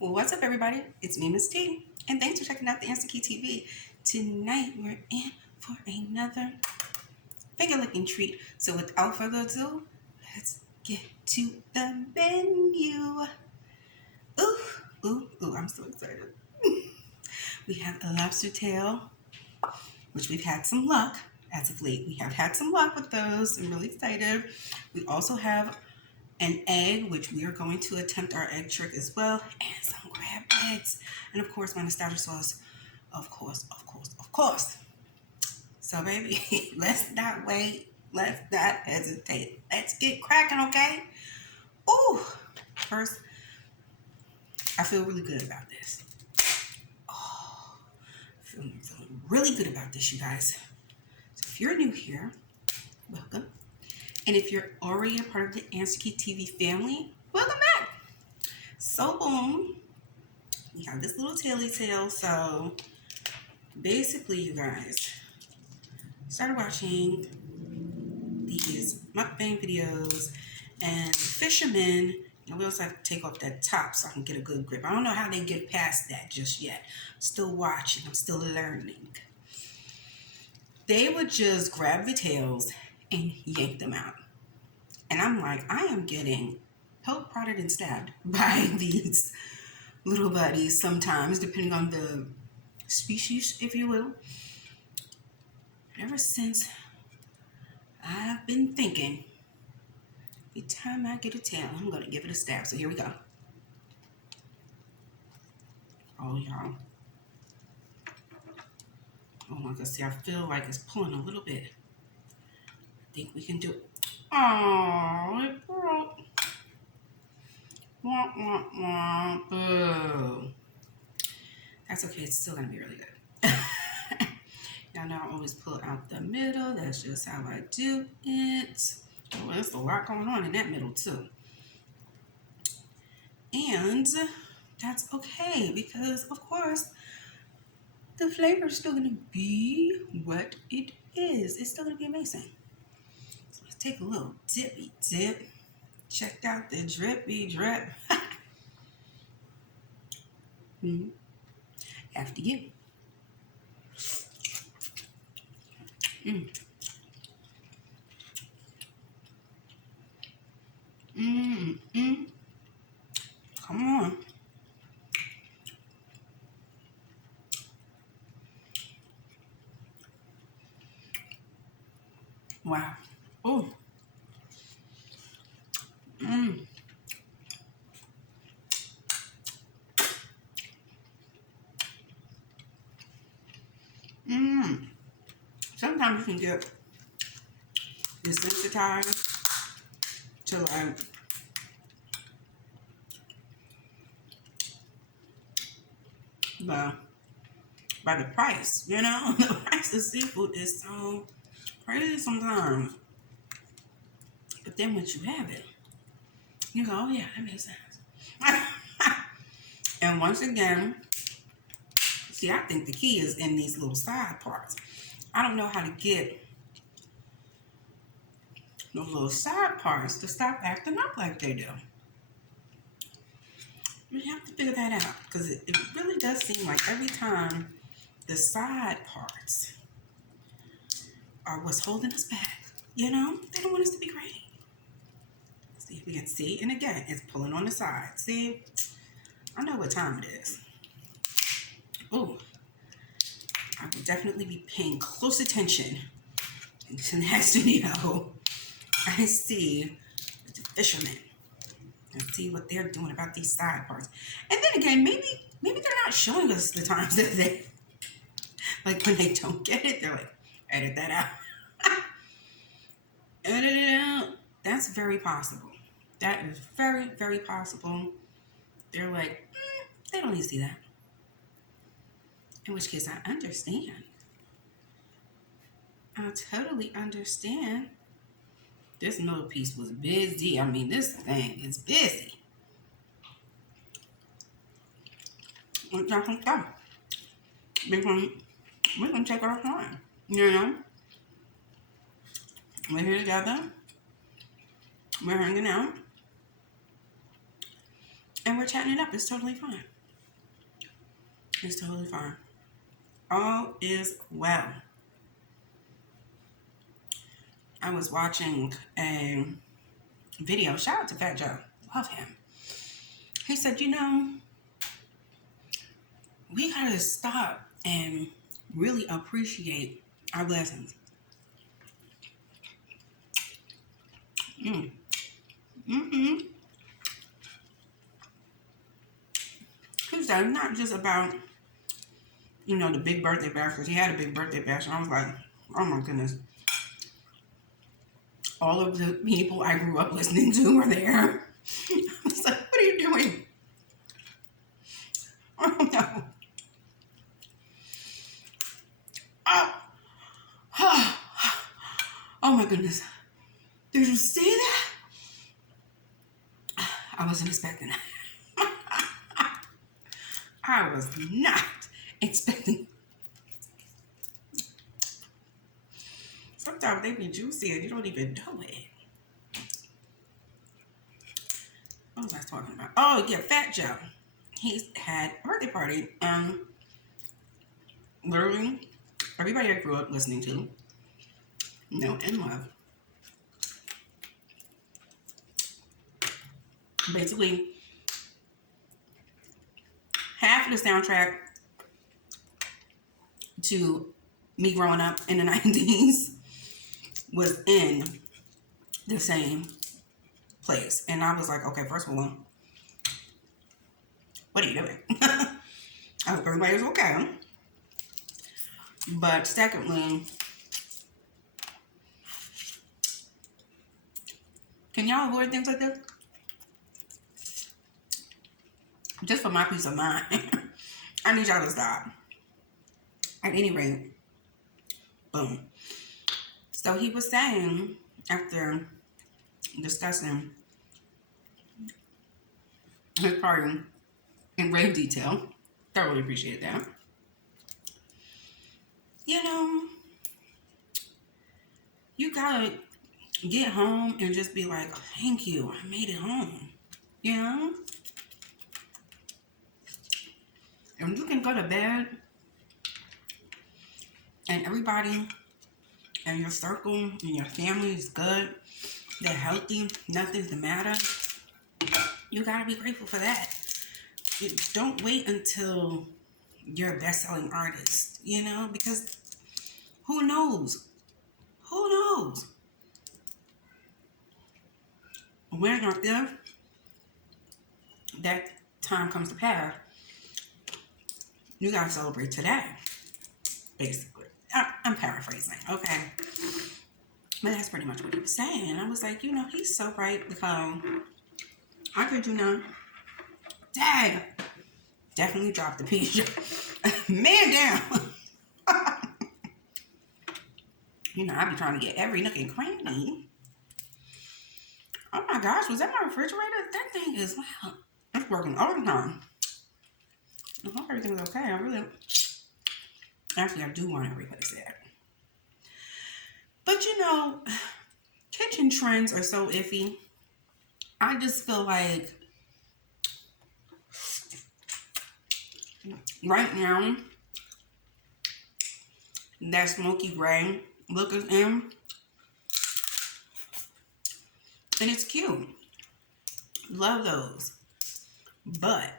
Well, what's up, everybody? It's me, Miss T, and thanks for checking out the Instant Key TV. Tonight, we're in for another finger-licking treat. So, without further ado, let's get to the menu. Ooh, ooh, I'm so excited. We have a lobster tail, which we've had some luck as of late. We have had some luck with those. I'm really excited. We also have an egg, which we are going to attempt our egg trick as well, and some crab legs, and of course my nostalgia sauce, of course. So baby, let's not wait, let's not hesitate, let's get cracking, okay? Ooh, first, I feel really good about this. Oh, feeling really good about this, you guys. So if you're new here, welcome. And if you're already a part of the Answer Key TV family, welcome back. So boom, we have this little taily tail. So basically, you guys started watching these mukbang videos, and fishermen, we also have to take off that top so I can get a good grip. I don't know how they get past that just yet. I'm still watching, I'm still learning. They would just grab the tails and yank them out. And I'm like, I am getting poked, prodded, and stabbed by these little buddies sometimes, depending on the species, if you will. Ever since, I've been thinking, every time I get a tail, I'm going to give it a stab. So here we go. Oh, y'all. Oh, like I say, I feel like it's pulling a little bit. I think we can do it. Oh, it broke. Womp, womp, womp. Boo. That's okay. It's still going to be really good. Y'all know I always pull out the middle. That's just how I do it. Oh, there's a lot going on in that middle, too. And that's okay because, of course, the flavor is still going to be what it is. It's still going to be amazing. So let's take a little dippy dip. Check out the drippy drip. After you. Mm. Come on. Wow. Oh. Mmm. Mmm. Sometimes you can get desensitized to like the by the price, you know? The price of seafood is so crazy sometimes. But then once you have it, you go, oh yeah, that makes sense. And once again, see, I think the key is in these little side parts. I don't know how to get those little side parts to stop acting up like they do. We have to figure that out because it really does seem like every time the side parts are what's holding us back. You know, they don't want us to be great. See if we can see. And again, it's pulling on the side. See, I know what time it is. Oh, I will definitely be paying close attention to the next video. I see the fishermen and see what they're doing about these side parts. And then again, maybe they're not showing us the times that they, like when they don't get it, they're like, edit that out. Edit it out. That's very possible. That is very, very possible. They're like, they don't need to see that. In which case, I understand. I totally understand. This middle piece was busy. I mean, this thing is busy. We're going to take our time. You know? We're here together. We're hanging out. and we're chatting it up. It's totally fine. It's totally fine. All is well. I was watching a video. Shout out to Fat Joe. Love him. He said, we gotta stop and really appreciate our blessings. He said, not just about, the big birthday bash, because he had a big birthday bash. And I was like, oh my goodness. All of the people I grew up listening to were there. I was like, what are you doing? Oh no. Oh my goodness. Did you see that? I wasn't expecting that. I was not expecting. Sometimes they be juicy and you don't even know it. What was I talking about? Oh yeah, Fat Joe. He had a birthday party. Literally everybody I grew up listening to, and love. Basically, half of the soundtrack to me growing up in the 90s was in the same place. And I was like, okay, first of all, what are you doing? I hope everybody's okay. But secondly, can y'all avoid things like this? Just for my peace of mind. I need y'all to stop. At any rate, boom. So he was saying, after discussing his party in great detail, thoroughly appreciated that. You gotta get home and just be like, thank you, I made it home. And you can go to bed and everybody in your circle and your family is good, they're healthy, nothing's the matter. You gotta be grateful for that. Don't wait until you're a best-selling artist, because who knows? Who knows? When or if that time comes to pass, you gotta celebrate today, basically. I'm paraphrasing, okay? But that's pretty much what he was saying. And I was like, he's so right, because I could, dang, definitely dropped the PJ. Man down. I be trying to get every nook and cranny. Oh my gosh, was that my refrigerator? That thing is, wow, it's working all the time. I hope everything's okay. Actually, I do want to replace that. But kitchen trends are so iffy. I just feel like right now, that smoky gray look is in. And it's cute. Love those. But,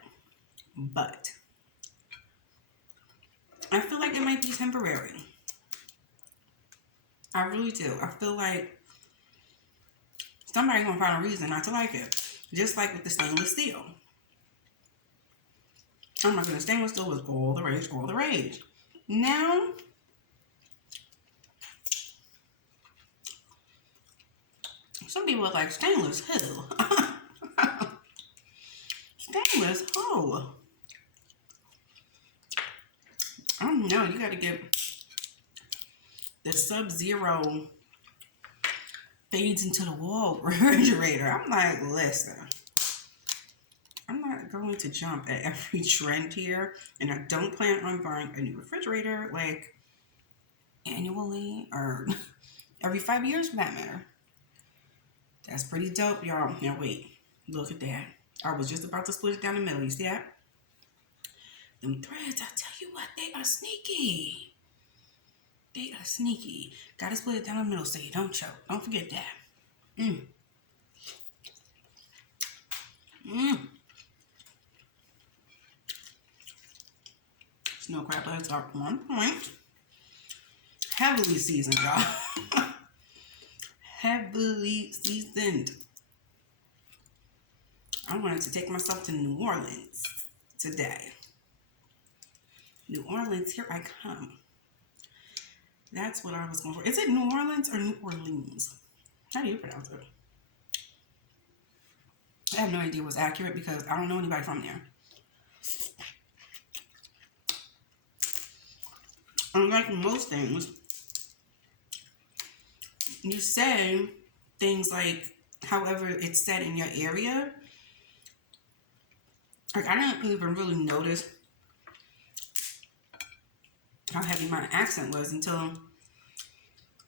I feel like it might be temporary. I really do. I feel like somebody's gonna find a reason not to like it. Just like with the stainless steel. Oh my goodness, stainless steel was all the rage. Now, some people are like, stainless who? Stainless who? I don't know, you gotta get the Sub-Zero fades into the wall refrigerator. I'm like, listen, I'm not going to jump at every trend here, and I don't plan on buying a new refrigerator like annually or every 5 years for that matter. That's pretty dope, y'all. Now wait, look at that. I was just about to split it down the middle. You see that? Them threads, I tell you what, they are sneaky. They are sneaky. Gotta split it down the middle so you don't choke. Don't forget that. Mmm. Mmm. Snow crab legs are on point. Heavily seasoned, y'all. Heavily seasoned. I wanted to take myself to New Orleans today. New Orleans, here I come. That's what I was going for. Is it New Orleans or New Orleans? How do you pronounce it? I have no idea what's accurate because I don't know anybody from there. Unlike most things, you say things like however it's said in your area. Like, I didn't even really notice how heavy my accent was until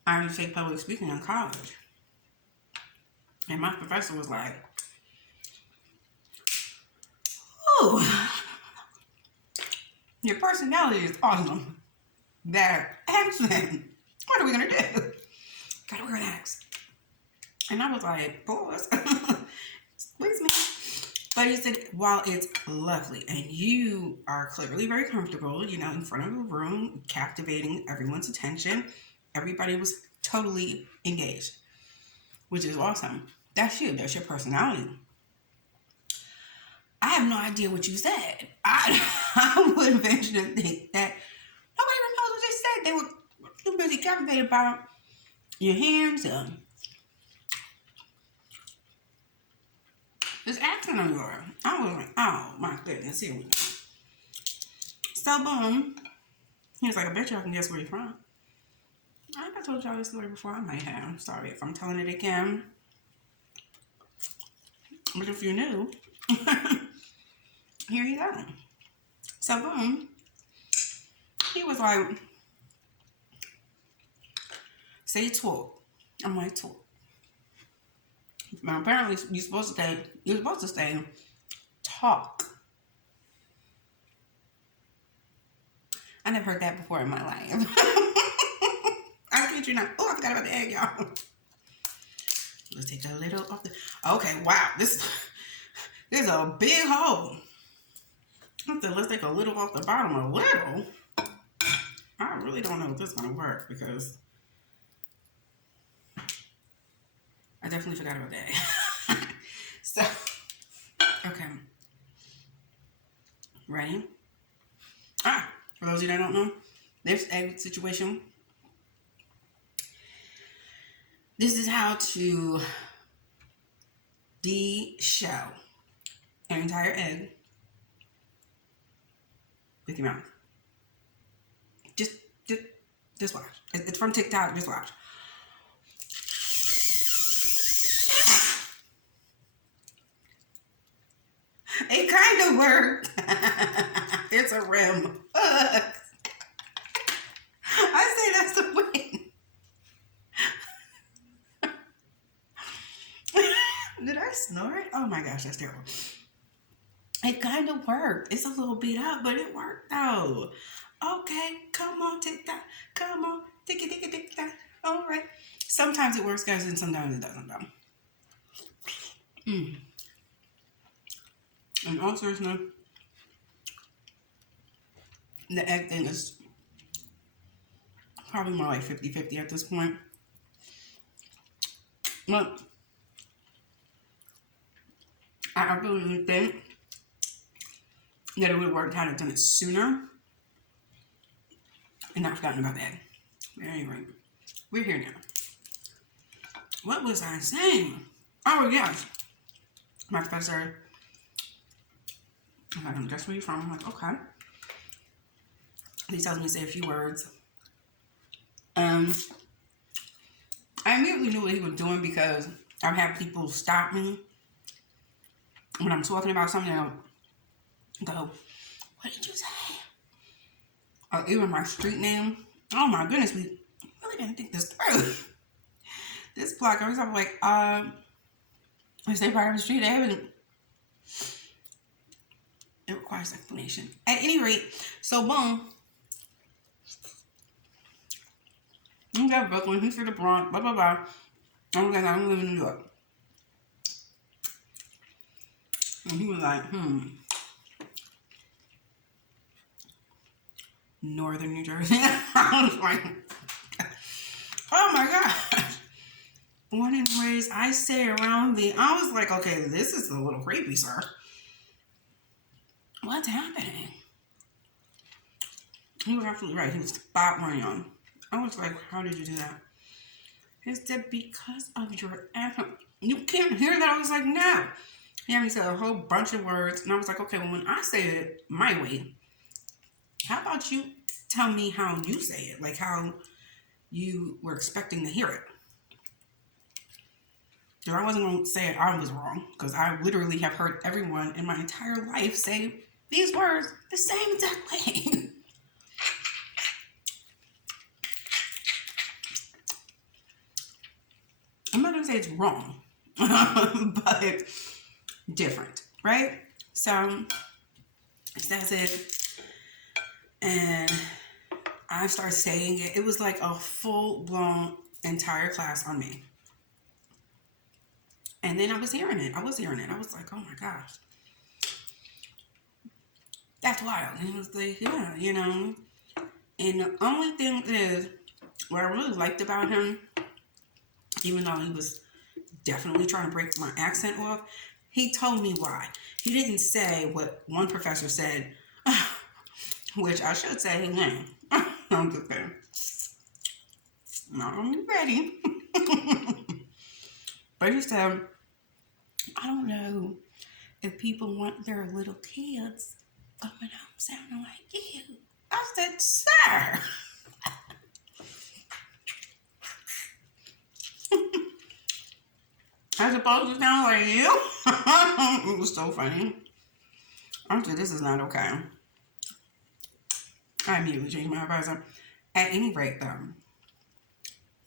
I had to take public speaking in college. And my professor was like, "Oh, your personality is awesome. That accent, what are we gonna do? Gotta wear an accent." And I was like, "Pause, excuse me." But he said, while it's lovely and you are clearly very comfortable, you know, in front of a room, captivating everyone's attention, everybody was totally engaged, which is awesome. That's you. That's your personality. I have no idea what you said. I would venture to think that nobody knows what they said. They were too busy captivated by your hands. This accent on yours. I was like, oh my goodness, here we go. So boom. He was like, "I bet you I can guess where you're from." I think I told y'all this story before. I might have. Sorry if I'm telling it again. But if you're new, here you go. So boom. He was like, "Say talk." I'm like, "Talk." Now apparently you're supposed to say talk. I never heard that before in my life. I kid you not. Oh, I forgot about the egg, y'all. Let's take a little off the. Okay, wow. There's a big hole. Let's take a little off the bottom. A little. I really don't know if this is gonna work because I definitely forgot about that. So, okay. Ready? For those of you that don't know, this egg situation. This is how to de-shell an entire egg with your mouth. Just watch. It's from TikTok. Just watch. It kind of worked. It's a rim. I say that's the way. Did I snort? Oh my gosh, that's terrible. It kind of worked. It's a little beat up, but it worked though. Okay, come on, TikTok. Come on, tick-a-tick-a-tick-tock. All right. Sometimes it works, guys, and sometimes it doesn't, though. In all seriousness, the egg thing is probably more like 50-50 at this point. But I really think that it would have worked had I done it sooner and not forgotten about that. But anyway, we're here now. What was I saying? Oh, yes. My professor, I'm like, "Guess where you're from?" I'm like, "Okay." He tells me to say a few words. I immediately knew what he was doing because I've had people stop me when I'm talking about something and I'll go, "What did you say?" Or even my street name. Oh my goodness, we really didn't think this through. This block, every time I'm like, I say part of the street, they haven't It requires explanation. At any rate, so boom. He got Brooklyn, he's for the Bronx, blah, blah, blah. I'm like, I'm living in New York. And he was like, Northern New Jersey. I was like, oh my God. Born and raised, I say around the, I was like, okay, this is a little creepy, sir. What's happening? He was absolutely right. He was spot on. I was like, how did you do that? He said, because of your accent. You can't hear that. I was like, no. He had me say a whole bunch of words. And I was like, okay, well, when I say it my way, how about you tell me how you say it? Like how you were expecting to hear it. So I wasn't going to say it, I was wrong. Because I literally have heard everyone in my entire life say these words the same exact way. I'm not going to say it's wrong. But different, right? So he says it. And I started saying it. It was like a full-blown entire class on me. And then I was hearing it. I was like, oh my gosh. That's wild. And he was like, yeah, you know. And the only thing is, what I really liked about him, even though he was definitely trying to break my accent off, he told me why. He didn't say what one professor said, which I should say his name. I'm just kidding. Not gonna be ready. But he said, I don't know if people want their little kids coming home sounding like you. I said, sir. I supposed to sound like you? It was so funny. I said, this is not okay. I immediately changed my advisor. At any rate, though,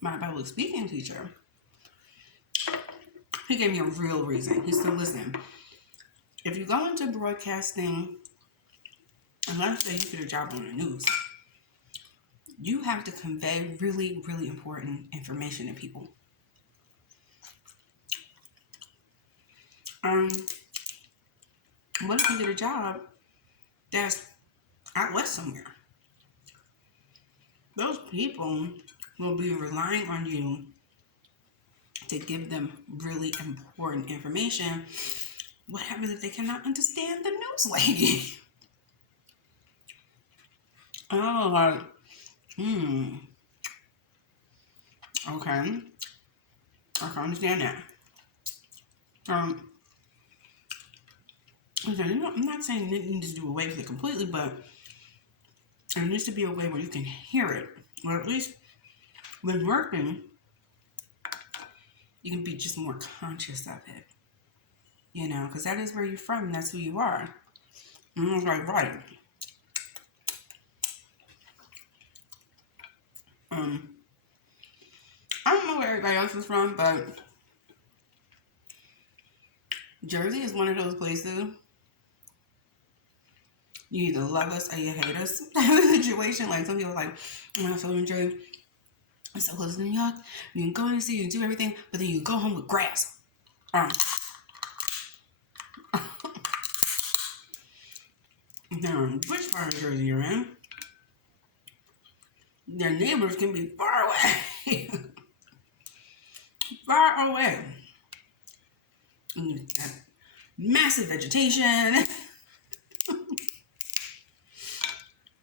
my public speaking teacher, he gave me a real reason. He said, listen, if you go into broadcasting, and let's say you get a job on the news, you have to convey really, really important information to people. What if you get a job that's out west somewhere? Those people will be relying on you to give them really important information. What happens if they cannot understand the news lady? Oh, like, okay. I can understand that. You know, I'm not saying it needs to do away with it completely, but there needs to be a way where you can hear it. Or at least when working, you can be just more conscious of it. You know, because that is where you're from. That's who you are. And I was like, right. I don't know where everybody else is from, but Jersey is one of those places you either love us or you hate us type of situation. Like some people are like, oh, I so enjoy it's so close to New York. You can go in and see, you can do everything, but then you go home with grass. Now, which part of Jersey you're in, their neighbors can be far away. Far away. Massive vegetation.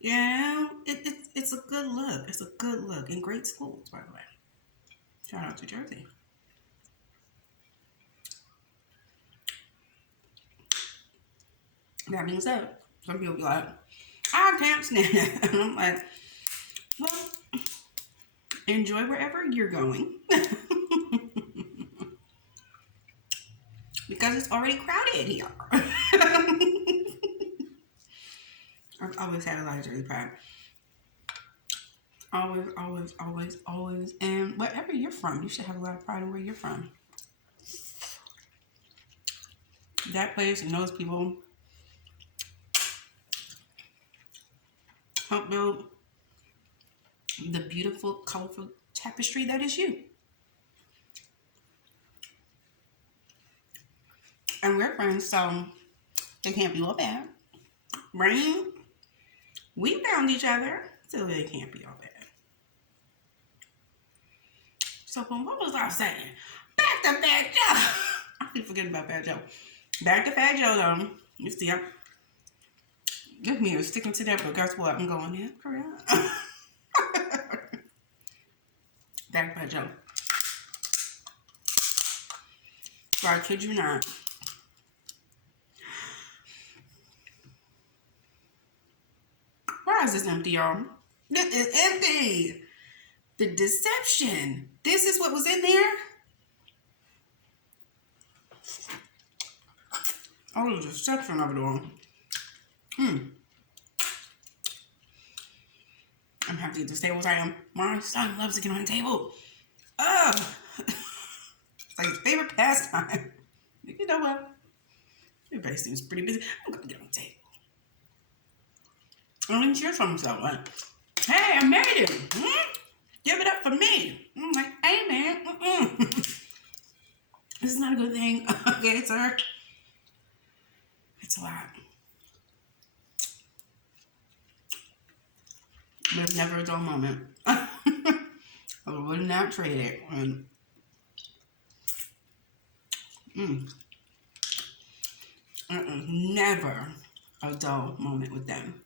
Yeah, it's a good look. It's a good look. And great schools, by the way. Shout out to Jersey. That being said, some people be like, I can't stand it. And I'm like, well, enjoy wherever you're going. Because it's already crowded here. I've always had a lot of Jersey pride. Always, always, always, always. And wherever you're from, you should have a lot of pride in where you're from. that place and those people help build the beautiful, colorful tapestry that is you. And we're friends, so they can't be all bad. Right? We found each other, so they can't be all bad. So, what was I saying? Back to Fat Joe. I keep forgetting about Fat Joe. Back to Fat Joe, though. You see, give me a sticking to that, but guess what? I'm going in. Back to Fat Joe. So I kid you not. Why is this empty, y'all? This is empty. The deception. This is what was in there? Oh, the deception of it all. I'm happy to get this table title. My son loves to get on the table. It's like his favorite pastime. You know what? Everybody seems pretty busy. I'm gonna get on the table. I mean, cheers for himself. Like, hey, I made it. Give it up for me. I'm like, hey, man. This is not a good thing. Okay, sir. It's a lot. But it's never a dull moment. I would not trade it. Never a dull moment with them.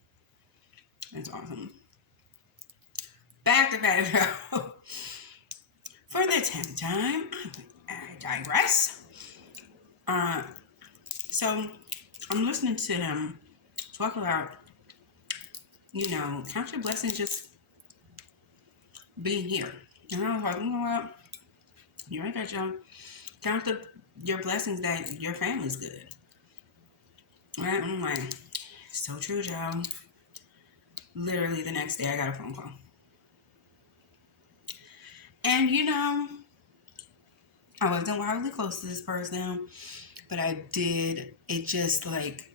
It's awesome. Back to Fat Joe. For the 10th time, I digress. So I'm listening to him talk about, count your blessings just being here. And I was like, you know what? You're right, Fat Joe. Count your blessings that your family's good. Right? I'm like, so true, Joe. Literally the next day I got a phone call. And I wasn't wildly close to this person, but it just like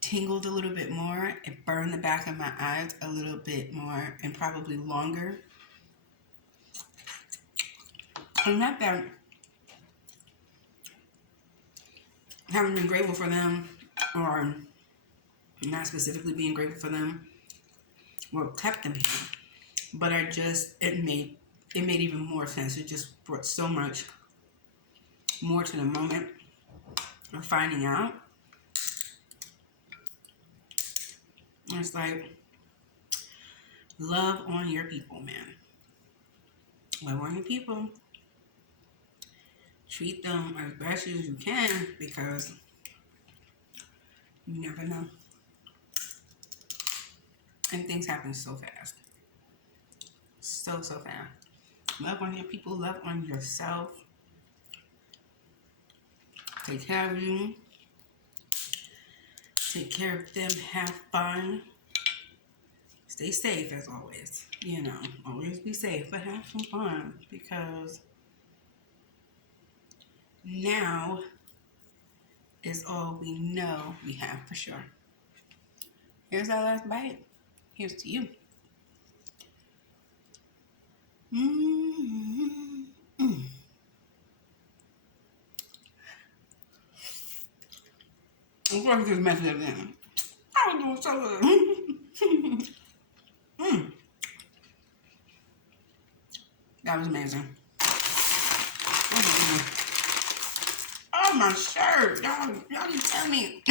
tingled a little bit more. It burned the back of my eyes a little bit more and probably longer. And not that I haven't been grateful for them or not specifically being grateful for them what kept them here, but it made even more sense. It just brought so much more to the moment of finding out. It's like, love on your people, man. Love on your people. Treat them as best as you can, because you never know. And things happen so fast. So fast. Love on your people. Love on yourself. Take care of you. Take care of them. Have fun. Stay safe as always. Always be safe, but have some fun, because now is all we know we have for sure. Here's our last bite. Here's to you. I'm going to just mess it up then. I was doing so good. That was amazing. Oh, my shirt. Y'all didn't tell me.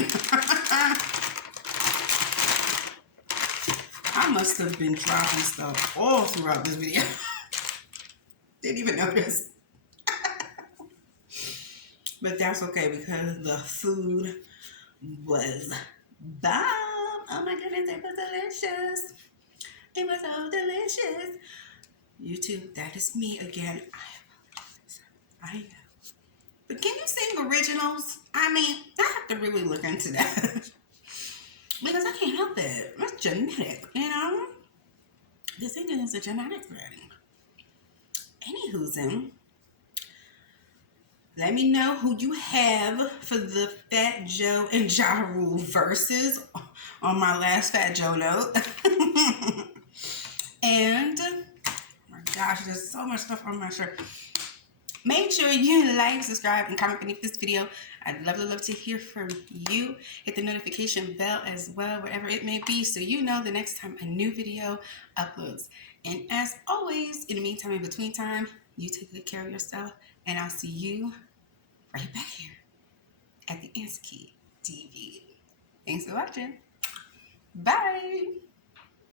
I must have been dropping stuff all throughout this video. Didn't even notice. But that's okay, because the food was bomb. Oh my goodness, it was delicious. It was so delicious. YouTube, that is me again. I know. But can you sing originals? I mean, I have to really look into that. Because I can't help it. It's genetic, The singing is a genetic thing. Anywho's in. Let me know who you have for the Fat Joe and Ja Rule versus on my last Fat Joe note. And oh my gosh, there's so much stuff on my shirt. Make sure you like, subscribe, and comment beneath this video. I'd love to hear from you. Hit the notification bell as well, whatever it may be, so you know the next time a new video uploads. And as always, in the meantime, in between time, you take good care of yourself, and I'll see you right back here at the Answer Key TV. Thanks for watching. Bye.